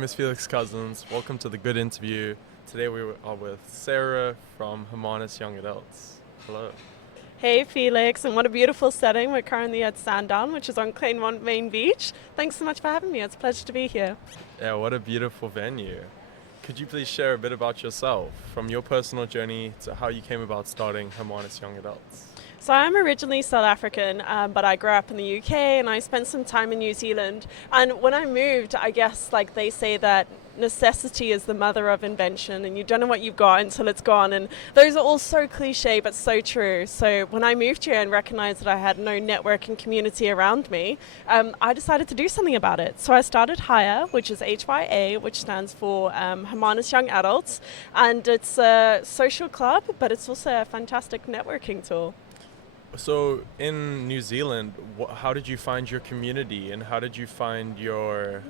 name is Felix Cousins. Welcome to the Good Interview. Today we are with Sarah from Hermanus Young Adults. Hello. Hey Felix, and what a beautiful setting. We're currently at Sandown, which is on Kleinmond main beach. Thanks so much for having me. It's a pleasure to be here. Yeah, what a beautiful venue. Could you please share a bit about yourself, from your personal journey to how you came about starting Hermanus Young Adults? So I'm originally South African, but I grew up in the UK and I spent some time in New Zealand. And when I moved, I guess like they say that necessity is the mother of invention, and you don't know what you've got until it's gone. And those are all so cliche, but so true. So when I moved here and recognized that I had no network and community around me, I decided to do something about it. So I started HYA, which is HYA, which stands for Hermanus Young Adults. And it's a social club, but it's also a fantastic networking tool. So in New Zealand, how did you find your community, and how did you find your,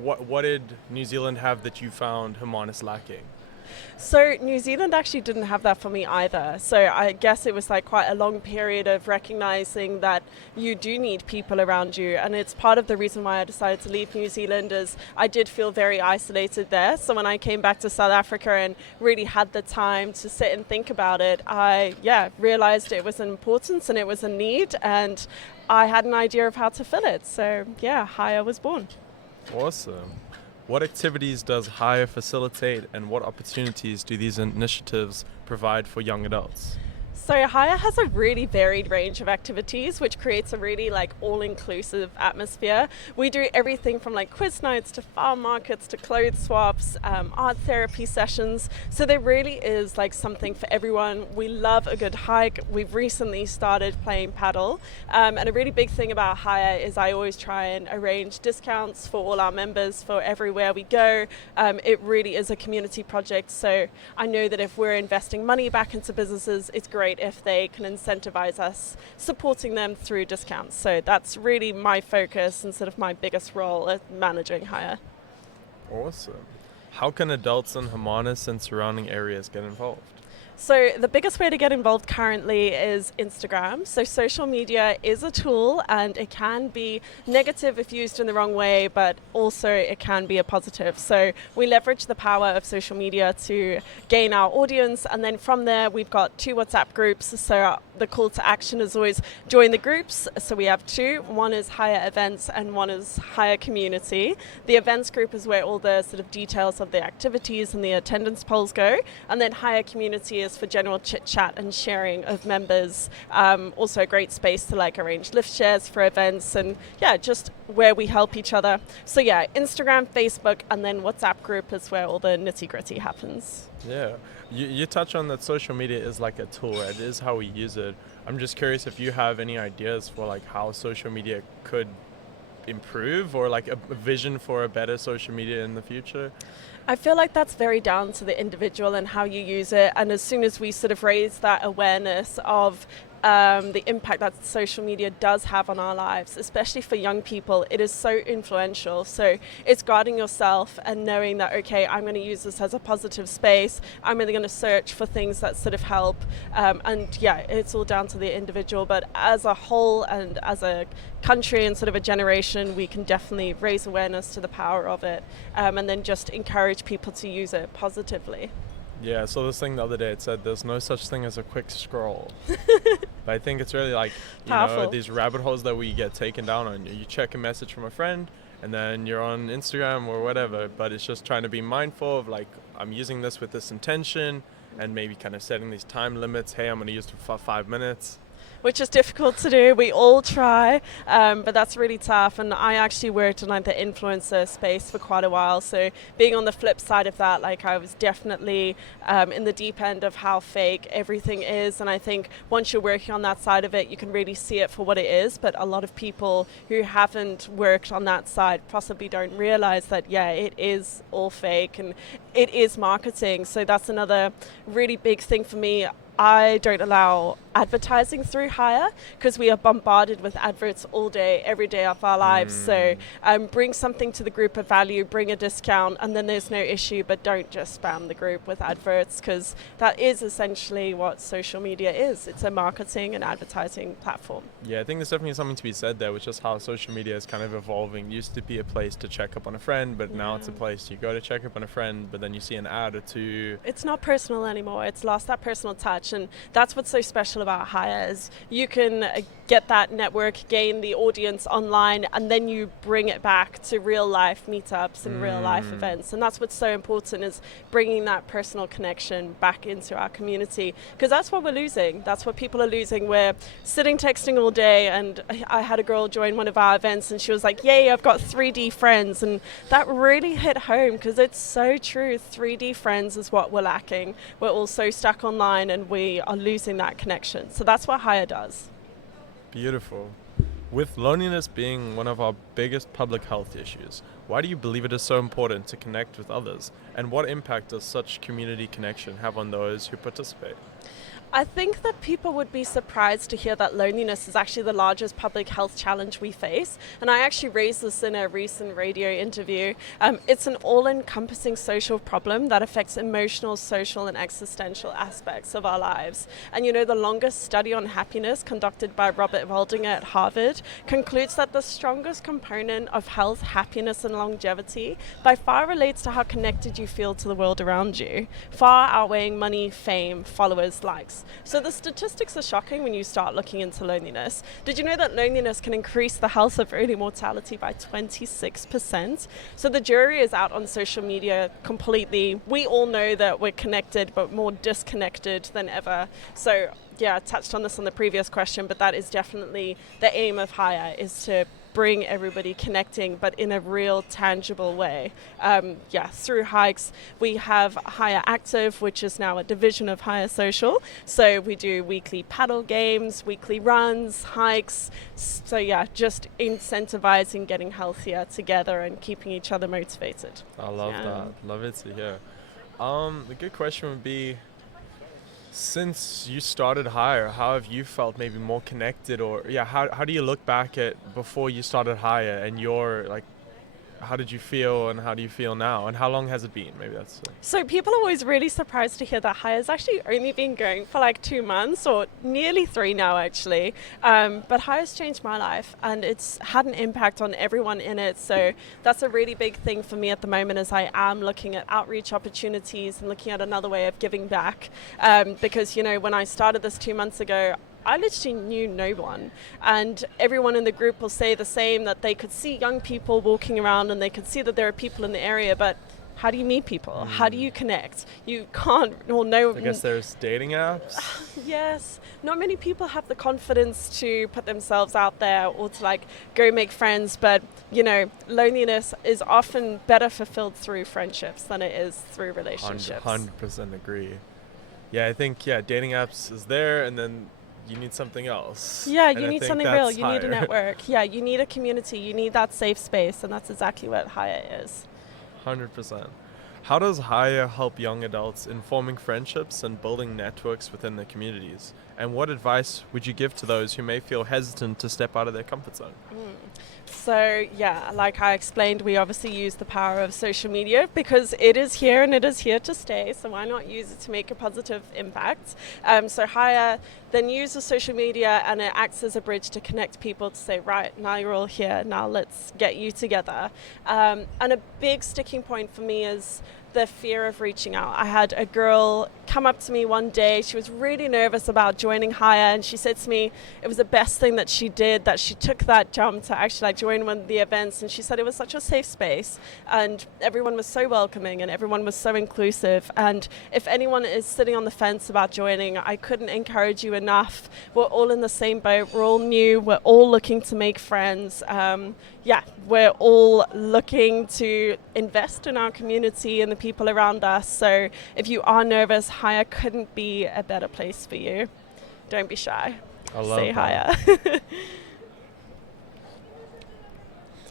what did New Zealand have that you found Hermanus lacking? So New Zealand actually didn't have that for me either. So I guess it was like quite a long period of recognizing that you do need people around you. And it's part of the reason why I decided to leave New Zealand, is I did feel very isolated there. So when I came back to South Africa and really had the time to sit and think about it, I realized it was an importance and it was a need, and I had an idea of how to fill it. So HYA was born. Awesome. What activities does HYA facilitate, and what opportunities do these initiatives provide for young adults? So HYA has a really varied range of activities, which creates a really all-inclusive atmosphere. We do everything from quiz nights to farm markets to clothes swaps, art therapy sessions. So there really is something for everyone. We love a good hike. We've recently started playing paddle. And a really big thing about HYA is I always try and arrange discounts for all our members for everywhere we go. It really is a community project. So I know that if we're investing money back into businesses, it's great if they can incentivize us supporting them through discounts. So that's really my focus and sort of my biggest role at managing HYA. Awesome. How can adults in Hermanus and surrounding areas get involved? So the biggest way to get involved currently is Instagram. So social media is a tool, and it can be negative if used in the wrong way, but also it can be a positive. So we leverage the power of social media to gain our audience, and then from there we've got 2 WhatsApp groups. So the call to action is always join the groups. So we have 2. One is HYA Events and one is HYA Community. The events group is where all the sort of details of the activities and the attendance polls go, and then HYA Community is for general chit chat and sharing of members. Also a great space to arrange lift shares for events, and just where we help each other. So Instagram, Facebook, and then WhatsApp group is where all the nitty gritty happens. Yeah, you touch on that social media is like a tool. It is how we use it. I'm just curious if you have any ideas for how social media could improve, or a vision for a better social media in the future. I feel like that's very down to the individual and how you use it. And as soon as we sort of raise that awareness of the impact that social media does have on our lives, especially for young people, it is so influential. So it's guarding yourself and knowing that, okay, I'm going to use this as a positive space. I'm really going to search for things that sort of help. It's all down to the individual. But as a whole and as a country and sort of a generation, we can definitely raise awareness to the power of it, and then just encourage people to use it positively. Yeah, so this thing the other day, it said there's no such thing as a quick scroll. But I think it's really Powerful. these rabbit holes that we get taken down on. You check a message from a friend, and then you're on Instagram or whatever, but it's just trying to be mindful of I'm using this with this intention, and maybe kind of setting these time limits. Hey, I'm going to use it for 5 minutes. Which is difficult to do. We all try, but that's really tough. And I actually worked in the influencer space for quite a while. So being on the flip side of that, I was definitely in the deep end of how fake everything is. And I think once you're working on that side of it, you can really see it for what it is. But a lot of people who haven't worked on that side possibly don't realize that, it is all fake and it is marketing. So that's another really big thing for me. I don't allow advertising through Hire because we are bombarded with adverts all day, every day of our lives. So bring something to the group of value, bring a discount, and then there's no issue, but don't just spam the group with adverts, because that is essentially what social media is. It's a marketing and advertising platform. Yeah, I think there's definitely something to be said there, which is how social media is kind of evolving. It used to be a place to check up on a friend, but now it's a place you go to check up on a friend, but then you see an ad or two. It's not personal anymore. It's lost that personal touch, and that's what's so special about Hire is you can get that network, gain the audience online, and then you bring it back to real life meetups and real life events. And that's what's so important, is bringing that personal connection back into our community, because that's what we're losing. That's what people are losing. We're sitting texting all day, and I had a girl join one of our events and she was like, yay, I've got 3D friends. And that really hit home, because it's so true. 3D friends is what we're lacking. We're all so stuck online and we are losing that connection. So that's what Hire does. Beautiful. With loneliness being one of our biggest public health issues, why do you believe it is so important to connect with others? And what impact does such community connection have on those who participate? I think that people would be surprised to hear that loneliness is actually the largest public health challenge we face. And I actually raised this in a recent radio interview. It's an all-encompassing social problem that affects emotional, social, and existential aspects of our lives. And the longest study on happiness conducted by Robert Waldinger at Harvard concludes that the strongest component of health, happiness, and longevity by far relates to how connected you feel to the world around you, far outweighing money, fame, followers, likes. So the statistics are shocking when you start looking into loneliness. Did you know that loneliness can increase the health of early mortality by 26%? So the jury is out on social media completely. We all know that we're connected, but more disconnected than ever. So yeah, I touched on this on the previous question, but that is definitely the aim of Hire, is to bring everybody connecting, but in a real tangible way. Through hikes, we have Hire Active, which is now a division of Hire Social. So we do weekly paddle games, weekly runs, hikes. So yeah, just incentivizing getting healthier together and keeping each other motivated. I love that. Love it to hear. The good question would be, since you started Hire, how have you felt maybe more connected, or how do you look back at before you started Hire and how did you feel and how do you feel now, and how long has it been? Maybe that's So people are always really surprised to hear that Hire's actually only been going for like 2 months, or nearly 3 now actually. But Hire's changed my life, and it's had an impact on everyone in it. So that's a really big thing for me at the moment, as I am looking at outreach opportunities and looking at another way of giving back. Because when I started this 2 months ago, I literally knew no one, and everyone in the group will say the same, that they could see young people walking around and they could see that there are people in the area, but how do you meet people? How do you connect? You can't, or no. I guess there's dating apps. Yes, not many people have the confidence to put themselves out there or to go make friends, but loneliness is often better fulfilled through friendships than it is through relationships. 100% agree. Yeah, I think dating apps is there, and then you need something else. Yeah, you need something real. You need a network. Yeah, you need a community. You need that safe space, and that's exactly what Hire is. 100%. How does Hire help young adults in forming friendships and building networks within their communities? And what advice would you give to those who may feel hesitant to step out of their comfort zone? So yeah, like I explained, we obviously use the power of social media because it is here and it is here to stay. So why not use it to make a positive impact? So Hire then uses social media, and it acts as a bridge to connect people to say, right, now you're all here, now let's get you together. And a big sticking point for me is the fear of reaching out. I had a girl come up to me one day. She was really nervous about joining Hire, and she said to me it was the best thing that she did, that she took that jump to actually join one of the events. And she said it was such a safe space, and everyone was so welcoming, and everyone was so inclusive. And if anyone is sitting on the fence about joining, I couldn't encourage you enough. We're all in the same boat. We're all new. We're all looking to make friends. We're all looking to invest in our community and the people around us. So if you are nervous, Hire couldn't be a better place for you. Don't be shy. I love Say that. Hire.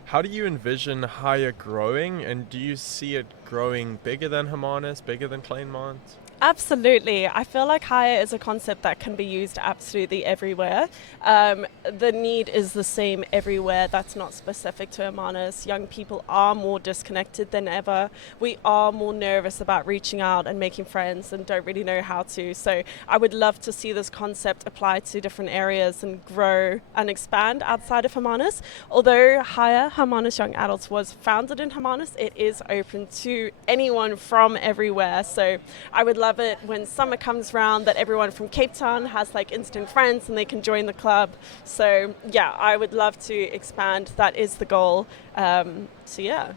How do you envision Hire growing, and do you see it growing bigger than Hermanus, bigger than Kleinmond? Absolutely. I feel like hire is a concept that can be used absolutely everywhere. The need is the same everywhere. That's not specific to Hermanus. Young people are more disconnected than ever. We are more nervous about reaching out and making friends and don't really know how to. So I would love to see this concept applied to different areas and grow and expand outside of Hermanus. Although hire Hermanus Young Adults was founded in Hermanus, it is open to anyone from everywhere. So I would love it when summer comes around that everyone from Cape Town has like instant friends and they can join the club. So yeah, I would love to expand. That is the goal. So yeah.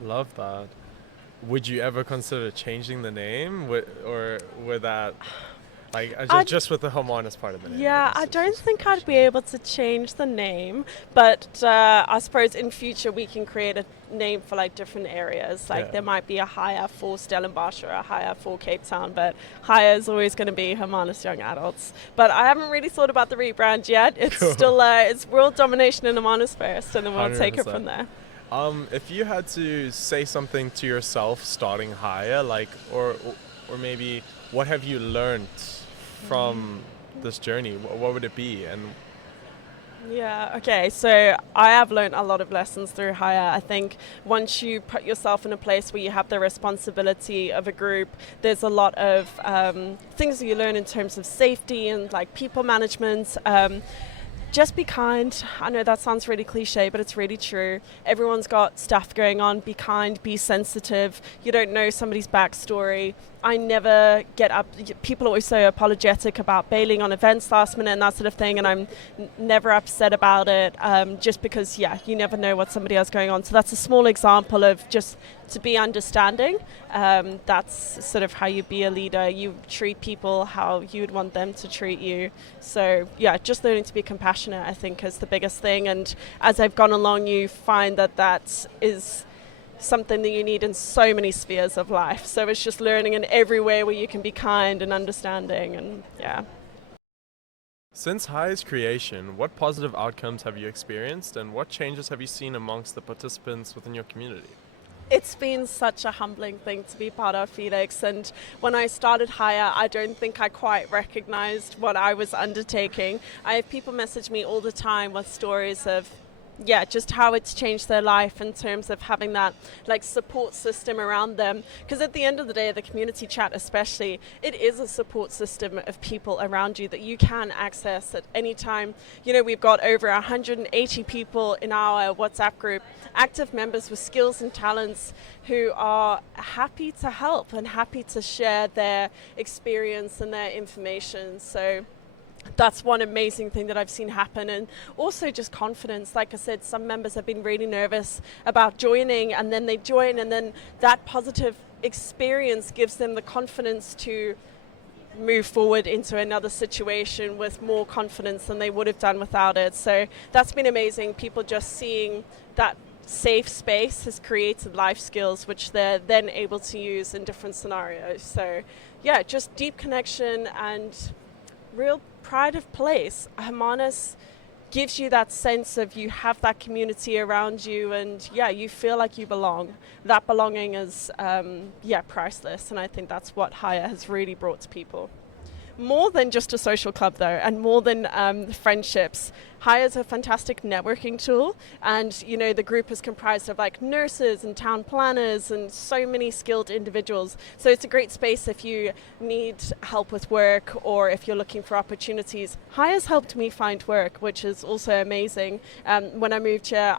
Love that. Would you ever consider changing the name, or would that, like, just with the Hermanus part of the name? Yeah, I don't think I'd be able to change the name, but I suppose in future we can create a name for like different areas. Like there might be a hire for Stellenbosch or a hire for Cape Town, but hire is always going to be Hermanus Young Adults. But I haven't really thought about the rebrand yet. It's still it's world domination in Hermanus first, and then we'll 100%. take it from there. If you had to say something to yourself starting higher, like, or maybe what have you learned from this journey? What would it be? And yeah, okay, so I have learned a lot of lessons through hire. I think once you put yourself in a place where you have the responsibility of a group, there's a lot of things that you learn in terms of safety and like people management. Just be kind. I know that sounds really cliche, but it's really true. Everyone's got stuff going on. Be kind, be sensitive. You don't know somebody's backstory. I never get up. People are always so apologetic about bailing on events last minute and that sort of thing, and I'm never upset about it, just because, you never know what somebody else going on. So that's a small example of just to be understanding. That's sort of how you be a leader. You treat people how you would want them to treat you. So, just learning to be compassionate, I think, is the biggest thing. And as I've gone along, you find that is something that you need in so many spheres of life. So it's just learning in every way where you can be kind and understanding, and Since High's creation, what positive outcomes have you experienced, and what changes have you seen amongst the participants within your community? It's been such a humbling thing to be part of, Felix, and when I started Hire, I don't think I quite recognized what I was undertaking. I have people message me all the time with stories of just how it's changed their life in terms of having that like support system around them, because at the end of the day, the community chat especially, it is a support system of people around you that you can access at any time. We've got over 180 people in our WhatsApp group, active members with skills and talents who are happy to help and happy to share their experience and their information. So that's one amazing thing that I've seen happen. And also just confidence. Like I said, some members have been really nervous about joining, and then they join, and then that positive experience gives them the confidence to move forward into another situation with more confidence than they would have done without it. So that's been amazing. People just seeing that safe space has created life skills which they're then able to use in different scenarios. So just deep connection and real pride of place. Hermanus gives you that sense of you have that community around you, and you feel like you belong. That belonging is priceless, and I think that's what Hire has really brought to people. More than just a social club though, and more than friendships. Hire is a fantastic networking tool, and the group is comprised of like nurses and town planners and so many skilled individuals. So it's a great space if you need help with work or if you're looking for opportunities. Hire's helped me find work, which is also amazing. When I moved here,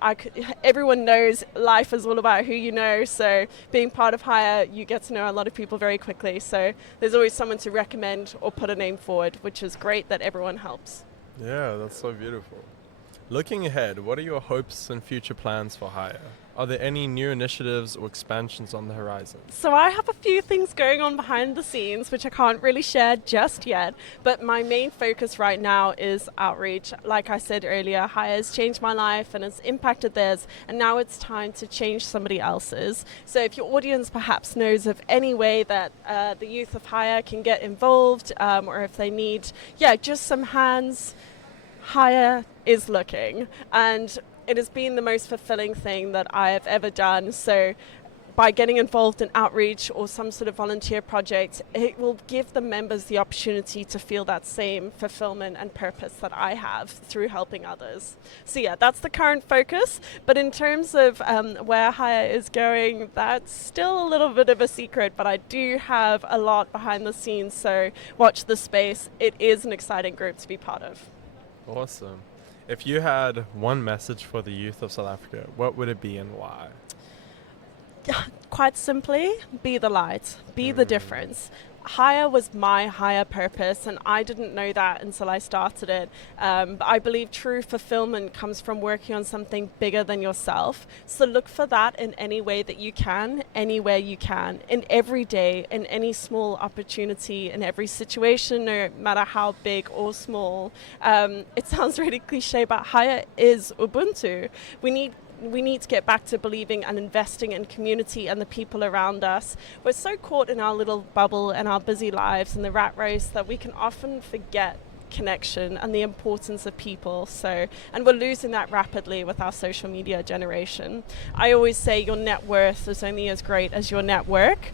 everyone knows life is all about who you know, so being part of Hire, you get to know a lot of people very quickly. So there's always someone to recommend or put a name forward, which is great that everyone helps. Yeah, that's so beautiful. Looking ahead, what are your hopes and future plans for Hire? Are there any new initiatives or expansions on the horizon? So I have a few things going on behind the scenes, which I can't really share just yet, but my main focus right now is outreach. Like I said earlier, Hire has changed my life and has impacted theirs, and now it's time to change somebody else's. So if your audience perhaps knows of any way that the youth of Hire can get involved, or if they need, just some hands, Hire is looking, and it has been the most fulfilling thing that I have ever done. So by getting involved in outreach or some sort of volunteer project, it will give the members the opportunity to feel that same fulfillment and purpose that I have through helping others. So yeah, that's the current focus. But in terms of where Hire is going, that's still a little bit of a secret, but I do have a lot behind the scenes, so watch the space. It is an exciting group to be part of. Awesome. If you had one message for the youth of South Africa, what would it be and why? Quite simply, be the light, be the difference. Hire was my higher purpose, and I didn't know that until I started it. But I believe true fulfillment comes from working on something bigger than yourself. So look for that in any way that you can, anywhere you can, in every day, in any small opportunity, in every situation, no matter how big or small. It sounds really cliche, but Hire is Ubuntu. We need to get back to believing and investing in community and the people around us. We're so caught in our little bubble and our busy lives and the rat race that we can often forget connection and the importance of people. And we're losing that rapidly with our social media generation. I always say your net worth is only as great as your network.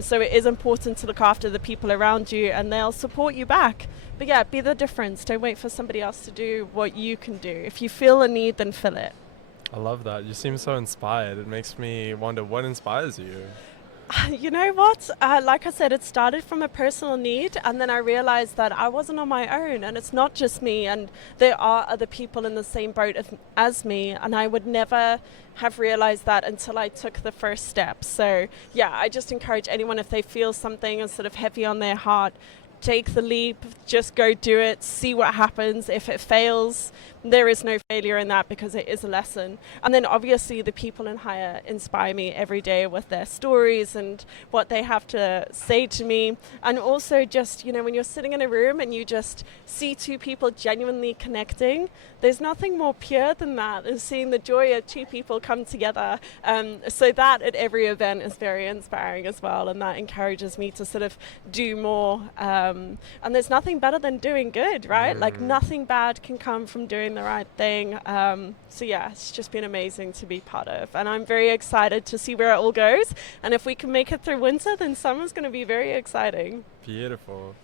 So it is important to look after the people around you, and they'll support you back. But yeah, be the difference. Don't wait for somebody else to do what you can do. If you feel a need, then fill it. I love that. You seem so inspired. It makes me wonder what inspires you. You know what? Like I said, it started from a personal need, and then I realized that I wasn't on my own, and it's not just me, and there are other people in the same boat as me, and I would never have realized that until I took the first step. So yeah, I just encourage anyone, if they feel something is sort of heavy on their heart, take the leap, just go do it, see what happens. If it fails, there is no failure in that, because it is a lesson. And then obviously the people in Hire inspire me every day with their stories and what they have to say to me. And also just, when you're sitting in a room and you just see two people genuinely connecting, there's nothing more pure than that, and seeing the joy of two people come together. So that at every event is very inspiring as well, and that encourages me to sort of do more. And there's nothing better than doing good, right? Like nothing bad can come from doing the right thing. So yeah, it's just been amazing to be part of, and I'm very excited to see where it all goes. And if we can make it through winter, then summer's going to be very exciting. Beautiful.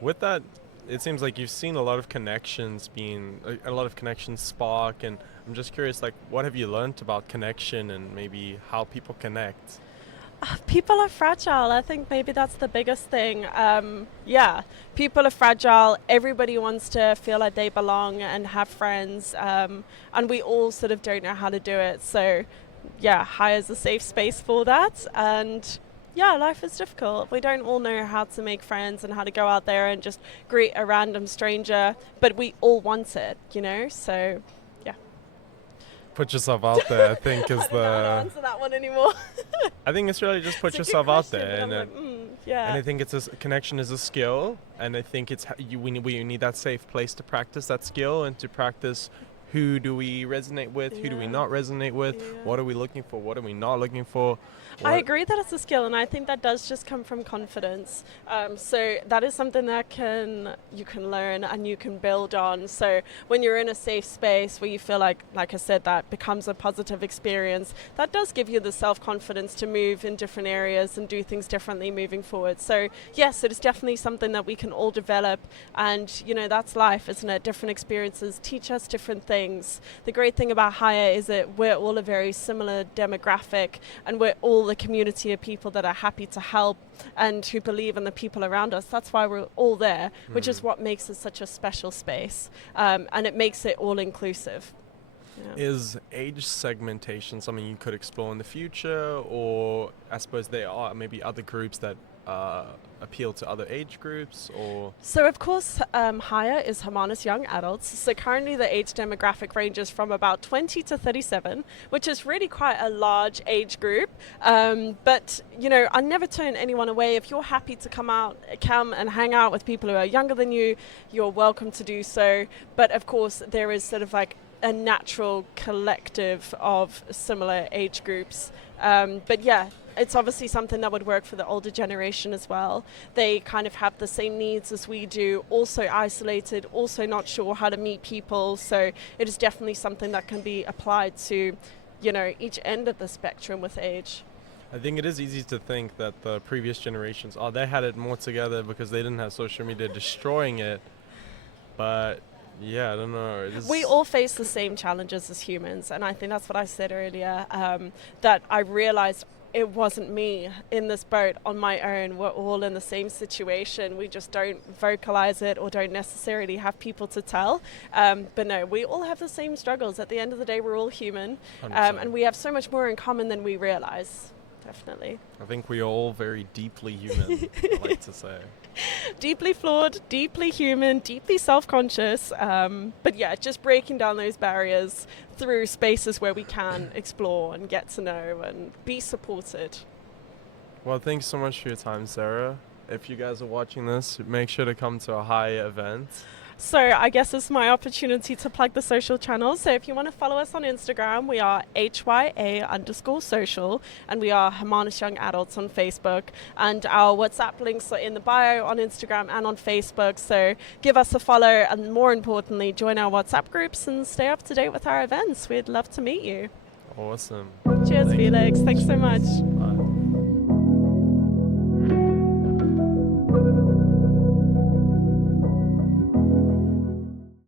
With that, it seems like you've seen a lot of connections spark, and I'm just curious, like, what have you learned about connection and maybe how people connect? People are fragile. I think maybe that's the biggest thing. People are fragile. Everybody wants to feel like they belong and have friends, and we all sort of don't know how to do it. So yeah, Hire's a safe space for that. And yeah, life is difficult. We don't all know how to make friends and how to go out there and just greet a random stranger, but we all want it, so yeah. Put yourself out there, I think, is I don't know how to answer that one anymore. I think it's really just put yourself out there, and yeah. And I think connection is a skill, and I think we need that safe place to practice that skill and to practice. Who do we resonate with? Who do we not resonate with? What are we looking for? What are we not looking for? I agree that it's a skill, and I think that does just come from confidence. So that is something that you can learn and you can build on. So when you're in a safe space where you feel like I said, that becomes a positive experience, that does give you the self-confidence to move in different areas and do things differently moving forward. So yes, it is definitely something that we can all develop, and that's life, isn't it? Different experiences teach us different things. The great thing about Hire is that we're all a very similar demographic, and we're all a community of people that are happy to help and who believe in the people around us. That's why we're all there, which is what makes it such a special space, and it makes it all inclusive. Yeah. Is age segmentation something you could explore in the future, or I suppose there are maybe other groups that appeal to other age groups? Or so of course Hire is Hermanus Young Adults, so currently the age demographic ranges from about 20 to 37, which is really quite a large age group, but I never turn anyone away. If you're happy to come and hang out with people who are younger than you, you're welcome to do so. But of course there is sort of like a natural collective of similar age groups, but yeah, it's obviously something that would work for the older generation as well. They kind of have the same needs as we do, also isolated, also not sure how to meet people. So it is definitely something that can be applied to, each end of the spectrum with age. I think it is easy to think that the previous generations, oh, they had it more together because they didn't have social media destroying it. But yeah, I don't know. We all face the same challenges as humans, and I think that's what I said earlier, that I realized it wasn't me in this boat on my own. We're all in the same situation. We just don't vocalize it or don't necessarily have people to tell. But no, we all have the same struggles. At the end of the day, we're all human, and we have so much more in common than we realize. Definitely. I think we are all very deeply human, I like to say. Deeply flawed, deeply human, deeply self-conscious. But yeah, just breaking down those barriers through spaces where we can explore and get to know and be supported. Well, thanks so much for your time, Sarah. If you guys are watching this, make sure to come to a high event. So I guess it's my opportunity to plug the social channels. So if you want to follow us on Instagram, we are HYA_social, and we are Hermanus Young Adults on Facebook. And our WhatsApp links are in the bio on Instagram and on Facebook. So give us a follow, and more importantly, join our WhatsApp groups and stay up to date with our events. We'd love to meet you. Awesome. Cheers, Felix. Thanks so much.